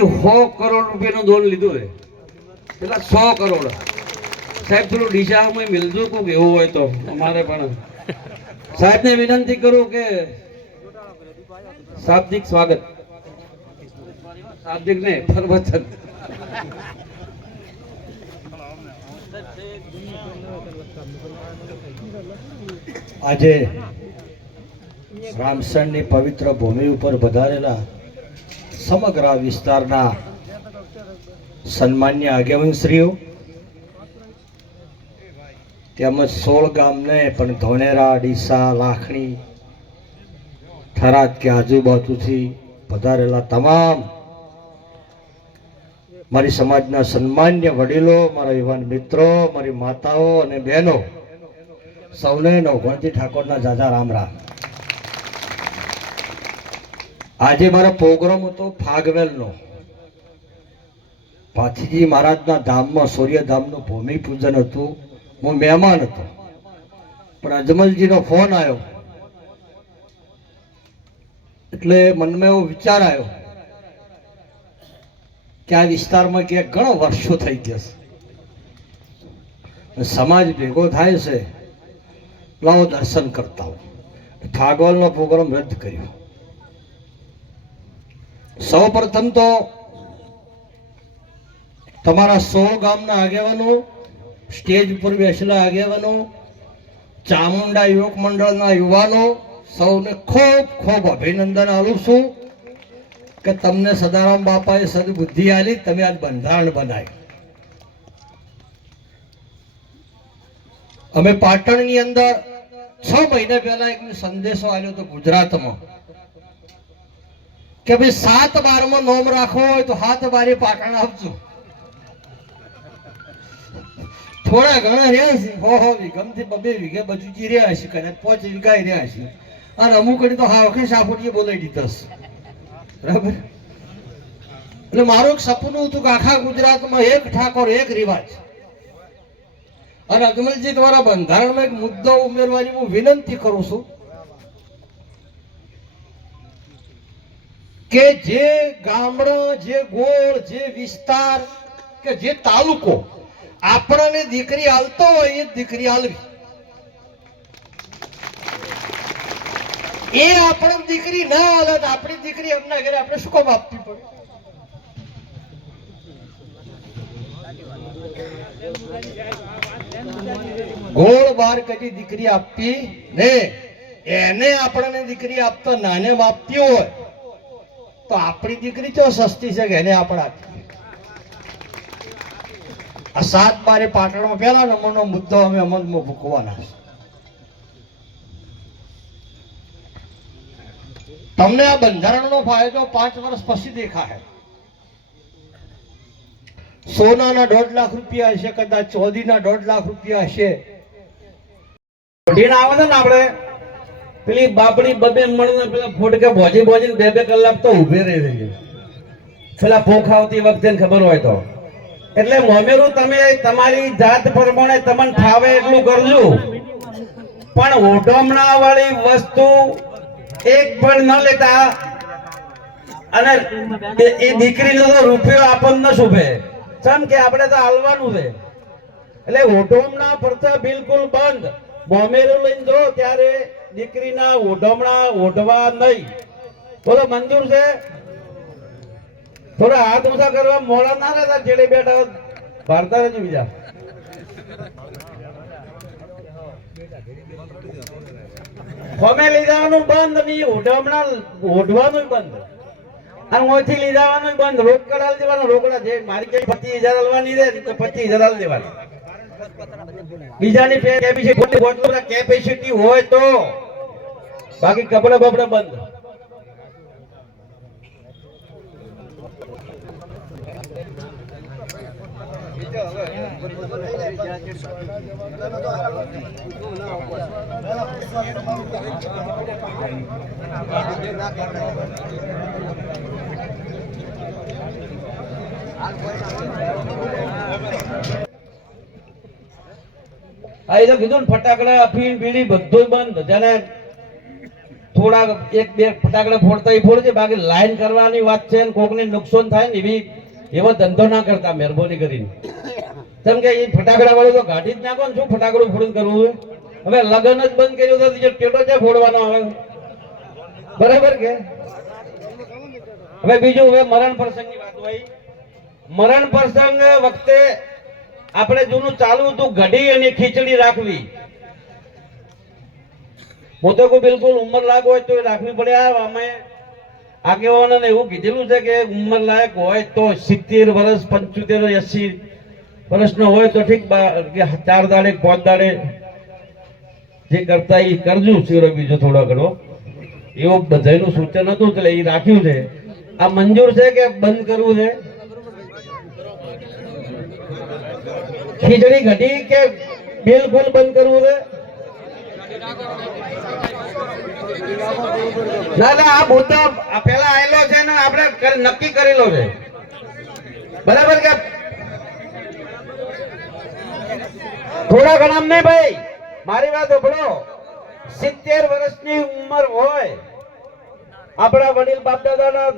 100 કરોડ રૂપિયાનું લોન લીધું છે, એટલે 100 કરોડ. સાહેબ થોડું ડીસામાં મિલજો કોક એવું હોય તો અમારે પણ સાહેબને વિનંતી કરું કે શાબ્દિક સ્વાગત. શાબ્દિક ને પ્રવચન. આજે રામસણની પવિત્ર ભૂમિ ઉપર પધારેલા સમગ્ર વિસ્તારના સન્માન્ય આગેવાનશ્રીઓ તેમજ 16 ગામને પણ ધોનેરા, ડીસા, લાખણી, થરાદ કે આજુબાજુથી પધારેલા તમામ મારી સમાજના સન્માન્ય વડીલો, મારા યુવાન મિત્રો, મારી માતાઓ અને બહેનો, સૌને નવઘણજી ઠાકોરના જાજા રામ રામ. આજે મારો પ્રોગ્રામ હતો ફાગવેલનો. પાથીજી મહારાજના ધામમાં સૂર્યધામનું ભૂમિ પૂજન હતું. હું મહેમાન હતો, પણ અજમલજીનો ફોન આવ્યો એટલે મનમાં એવો વિચાર આવ્યો કે આ વિસ્તારમાં ક્યાંક ઘણા વર્ષો થઈ ગયા છે, સમાજ ભેગો થાય છે, લાવો દર્શન કરતા હો. ફાગવલનો પ્રોગ્રામ રદ કર્યો. સૌ પ્રથમ તો તમારા 16 ગામના આગેવાનો, સ્ટેજ ઉપર બેસેલા આગેવાનો, ચામુંડા યુવક મંડળના યુવાનો, સૌને ખૂબ ખૂબ અભિનંદન આપું છું કે તમને સદારામ બાપાએ સદબુદ્ધિ આલી, તમે આજ બંધારણ બનાવ્યું. અમે પાટણની અંદર 6 મહિના પહેલા એક સંદેશો આવ્યો હતો ગુજરાતમાં કે ભાઈ 7 બારમાં નોમ રાખવો હોય તો 7 બારે પાટણ આપજો. થોડા ઘણા રહ્યા છે, 100 વીઘાથી 2 વીઘા બચુજી રહ્યા છે, કદાચ 5 વીઘા રહ્યા છે, અને અમુક તો હા વખત સાફુટીએ બોલાવી દીધા છે. બરાબર. એટલે મારું એક સપનું હતું કે આખા ગુજરાતમાં એક ઠાકોર, એક રિવાજ. અને અજમલજી દ્વારા બંધારણમાં એક મુદ્દો ઉમેરવાની હું વિનંતી કરું છું કે જે ગામડા, જે ગોળ, જે વિસ્તાર કે જે તાલુકો આપણને દીકરી આલતો હોય એ દીકરી આલવી. એ આપણે દીકરી ના આલે તો આપણી દીકરી એમના ઘરે આપણે શું કામ આપવી પડે? ગોળ બાર કદી દીકરી આપતી ને એને આપણને દીકરી આપતા નાને આપતી હોય તો આપણી દીકરી ચો સસ્તી છે કે એને આપણે આપી. આ 7 બારે પાટણમાં પહેલા નંબરનો મુદ્દો અમે અમલમાં મૂકવાના છે. તમને આ બંધારણનો ફાયદો 5 વર્ષ પછી દેખાય. સોનાના 1.5 લાખ રૂપિયા હશે, કદાચ ચોદીના 1.5 લાખ રૂપિયા હશે. આવે ને આપણે પેલી બાપડી 2 મણ પેલા ફોટકે ભોજી ભોજીને 2 કલાક તો ઉભે રહી છે, પેલા ભૂખ આવતી વખતે ખબર હોય તો. એટલે મોમેરું તમે તમારી જાત પ્રમાણે તમને ફાવે એટલું કરજો, પણ ઓઢમણા વાળી વસ્તુ એક પણ ન લેતા. અને એ દીકરીનો તો રૂપિયો આપણને શુભે ચમ કે આપણે તો હાલવાનું છે. એટલે ઓઢમણા પડતા બિલકુલ બંધ. મોમેરું લઈને જો ત્યારે દીકરીના ઓઢમણા ઓઢવા નહીં. બોલો મંજૂર છે? થોડા હાથ ઊંચા કરવા મોડા ના રહેતા, જેડે બેઠા ભારતા રહેજો. બીજા ફોમે લઈ જવાનું બંધ, નહીં ઓઢમણા ઓઢવાનું બંધ, અને ઓછી લઈ જવાનું બંધ. રોકડા હાલ દેવાનો. રોકડા જે મારી કઈ 25,000 હાલવાની રહે તો 25,000 હાલ દેવાની. બીજાની કેપેસિટી હોય તો, બાકી કપડા બપડા બંધ. આ એ તો કીધું ને, ફટાકડા, અફીણ, બીડી બધું બંધ. જેને થોડા એક બે ફટાકડા ફોડતા ફોડજે, બાકી લાઈન કરવાની વાત છે, કોકને નુકસાન થાય ને એવી એવો ધંધો ના કરતા મહેરબાની કરીને. કેમ કે એ ફટાકડા વાળું તો કાઢી જ નાખો ને, શું ફટાકડું ફોડીને કરવું છે? હવે લગન જ બંધ કર્યું તો ટેટો છે ફોડવાનો આવે, બરાબર કે? હવે બીજું, હવે મરણ પ્રસંગની વાત હોય. મરણ પ્રસંગ વખતે આપણે જૂનું ચાલુ હતું, ઘડી અને ખીચડી રાખવી. પોતે કોઈ બિલકુલ ઉંમર લાયક હોય તો રાખવી પડે. અમે આગેવાનોને એવું કીધેલું છે કે ઉંમર લાયક હોય તો 70 વર્ષ 75 80 વર્ષનો હોય તો ઠીક, 4 દાડે 5 દાડે જે કરતા એ કરજો. શિવરો બીજો થોડો ઘણો એવું બધાનું સૂચન હતું એટલે એ રાખ્યું છે. આ મંજૂર છે કે બંધ કરવું છે? ખીચડી ઘટી કે બિલકુલ બંધ કરવું છે? ના ના, આ મુદ્દો પેલા આવેલો છે ને, આપણે નક્કી કરેલો છે, બરાબર કે? થોડા ઘણા નહીં ભાઈ, મારી વાત સાંભળો. 70 વર્ષની ઉંમર હોય, આપણા વડીલ બાપ દાદાના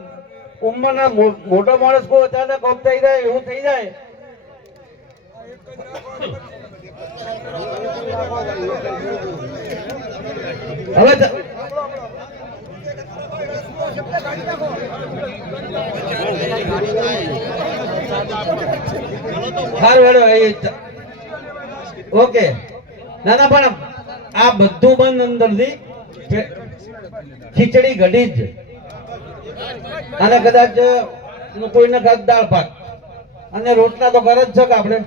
ઉંમરના મોટો માણસ કોઈ અચાનક ઓફ થઈ જાય, એવું થઈ જાય, હવે ઓકે. ના ના, પણ આ બધું બંધ અંદરથી ખીચડી ઘડી જ, અને કદાચ કોઈને દાળ ભાત અને રોટલા તો કરે જ છે કે આપણે.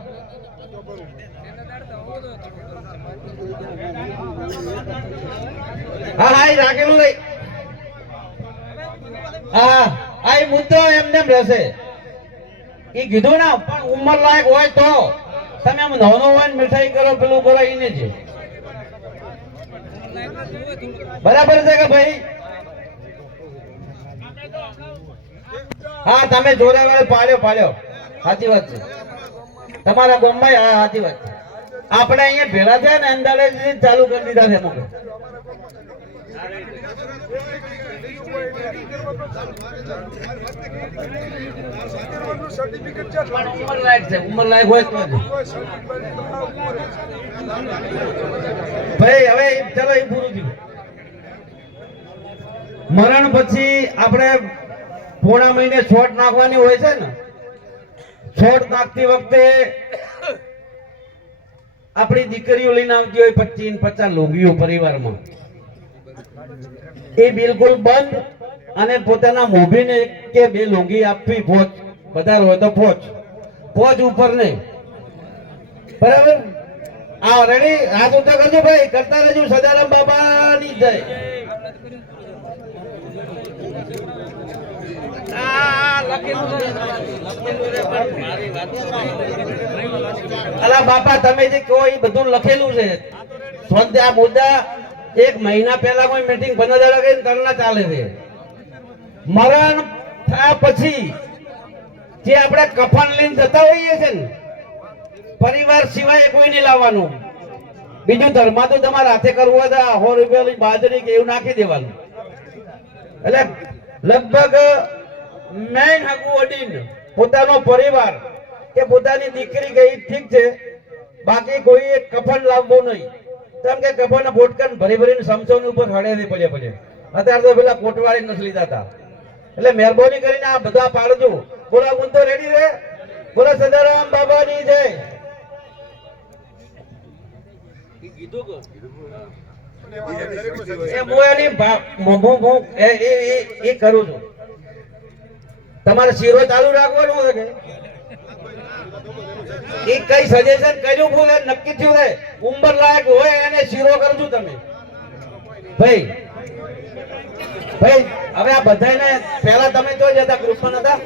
હા હા, એ રાખેલું નહીં. હા હા, એ મુદ્દો એમને રહેશે. એ કીધું ને, પણ ઉંમર લાયક હોય તો તમે આમ નવનો હોય ને મીઠાઈ કરો, પેલું કરો, એને છે, બરાબર છે કે ભાઈ? હા, તમે જોડે વાળે પાડ્યો, સાચી વાત છે તમારા ગામમાં. હા, સાચી વાત છે. આપણે અહીંયા ભેળા થયા ને અંદાજે ચાલુ કરી દીધા છે અમુક. ઉંમર લાયક હોય તો ભાઈ. હવે ચલો, એ પૂરું થયું. મરણ પછી આપણે પોણા મહિને છોડ નાખવાની હોય છે ને. છોડ નાખતી વખતે આપણી દીકરીઓ લઈને આવતી હોય 25 50 લોગીઓ પરિવારમાં, એ બિલકુલ બંધ. અને પોતાના મોભીને કે 2 લોંગી આપવી, પોચ વધારે હોય તો પોચ ઉપર નહીં, બરાબર? આ રેડી, હાથ ઊંચા કરજો ભાઈ, કરતા રહેજો. સદારામ બાબાની જય. અલા બાપા, તમે જે કહો એ બધું લખેલું છે. આ મુદ્દા 1 મહિના પહેલા કોઈ મીટિંગ 15 દાડા કરીને તરના ચાલે છે. મરણ થયા પછી જે આપણે કફન લઈને જતા હોઈએ છે ને, પરિવાર સિવાય કોઈ નહીં લાવવાનું. બીજું ધર્મા તો તમારા હાથે કરવું હોય તો 100 રૂપિયા બાજરી કે એવું નાખી દેવાનું. એટલે લગભગ મેન હગુ અડીન પોતાનો પરિવાર કે પોતાની દીકરી ગઈ ઠીક છે, બાકી કોઈ કફન લાવવું નહીં. કેમ કે કફન બોટકન ભરીને સમસોની ઉપર હળે પડે. અત્યારે તો પેલા કોટવાળી નથી લીધા હતા. એટલે મહેરબાની કરીને આ બધા પાડજો. બોલા હું તો રેડી રે. બોલા સદારામ બાબાની જય. એ કરું છું. તમારે શીરો ચાલુ રાખવાનું છે કે એ કઈ સજેશન કર્યું છે? નક્કી થયું છે ઉંમર લાયક હોય એને શીરો કરજો તમે ભાઈ. હવે આ બધાને પહેલા તમે તો જતા કૃષ્ણ હતા,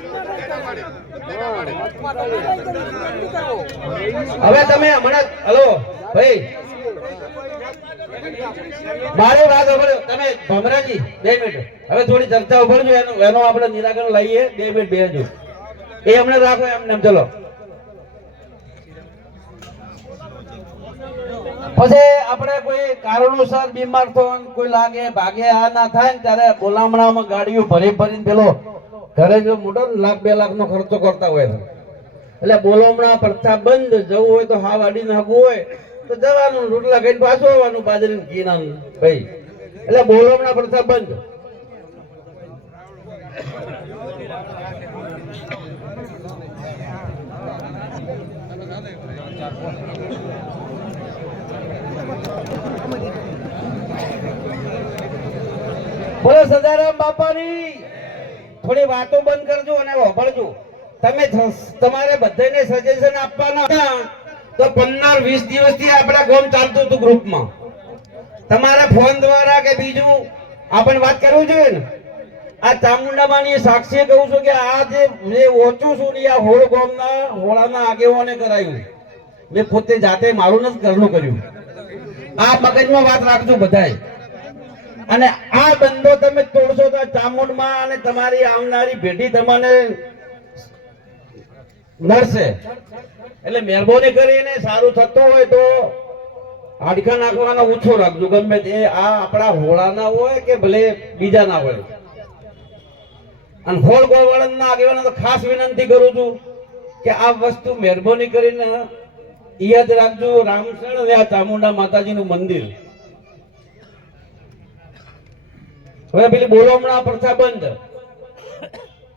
હવે તમે હમણાં હલો ભાઈ, મારી વાત સાંભળો તમે ભમરાજી. 2 મિનિટ હવે થોડી ચર્ચા ઉભરજો, એનો આપણે નિરાકરણ લઈએ. 2 મિનિટ બેસજો, એ હમણાં રાખો એમને. ચલો પછી આપણે કોઈ કારણોસર બીમાર થો ને કોઈ લાગે ભાગે આ ના થાય ને ત્યારે બોલામણામાં ગાડીઓ ભરી ભરીને પેલો ઘરે જો મોટો લાખ 2 લાખનો ખર્ચો કરતા હોય છે. એટલે બોલામણા પ્રથા બંધ. જવું હોય તો હા વાડીને હગવું હોય તો જવાનું, રોટલા ખાઈને પાછું આવવાનું, બાજરીનું ઘી નાનું ભાઈ. એટલે બોલામણા પ્રથા બંધ. બોલો સદારામ બાપાની. થોડી વાતો બંધ કરજો અને વાપરજો. તમે તમારે બધાને સજેશન આપવાના હતા તો 15-20 દિવસથી આપણા ગામ ચાલતું હતું ગ્રુપમાં. તમારે ફોન દ્વારા કે બીજું આપણે વાત કરવી જોઈએ ને. આ ચામુંડામાંની સાક્ષી કહું છું કે આ જે ઓછું છું ને આ હોળ ગામના હોળાના આગેવાને કરાયું. મેં પોતે જાતે મારું નથી ઘરનું કર્યું. આ મગજમાં વાત રાખજો બધાય. અને આ બંધો તમે તોડશો તો ચામુંડમાં અને તમારી આવનારી પેઢી તમને નડશે. એટલે મહેરબાની કરીને સારું થતું હોય તો હાડકા નાખવાનો ઓછો રાખજો. ગમે તે આ આપણા હોળાના હોય કે ભલે બીજાના હોય. અને હોળ ગોવાળાના આગેવાના તો ખાસ વિનંતી કરું છું કે આ વસ્તુ મહેરબાની કરીને યાદ રાખજો. રામસણ અને આ ચામુંડા માતાજીનું મંદિર. હવે પેલી બોલામણા પ્રથા બંધ.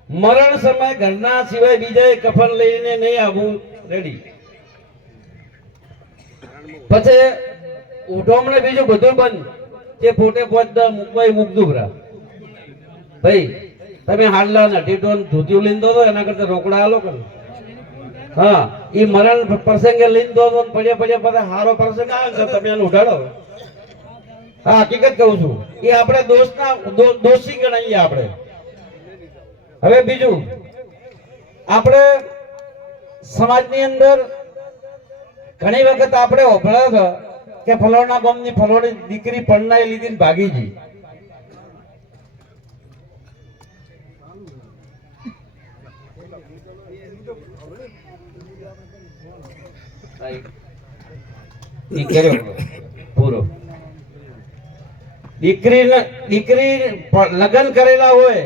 મરણ સમય ઘરના સિવાય બીજા કફન લઈને નહીં આવવું રેડી. પછી ઉઠોમણે બીજું બધું બંધ. જે પોતે પહોંચતા મૂકવાય મૂકતું ભરા ભાઈ. તમે હાડલા ને ટીટોન ધોતિયું લઈને દો એના કરતા રોકડા આલો કે. હા, એ મરણ પ્રસંગે લઈને દો પડ્યા પછી હારો પ્રસંગ આવે તો તમે એને ઉઠાડો. હા, હકીકત કહું છું. એ આપણે દોષી ગણાઈએ આપણે. હવે બીજું, આપણે સમાજની અંદર ઘણી વખત આપણે ઓભળ્યા છે કે ફલાણા ગામની ફલાણી દીકરી પરણાઈ લીધી ને ભાગી ગઈ. પૂરો દીકરી લગ્ન કરેલા હોય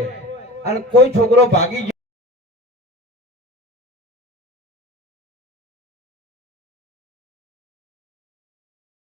અને કોઈ છોકરો ભાગી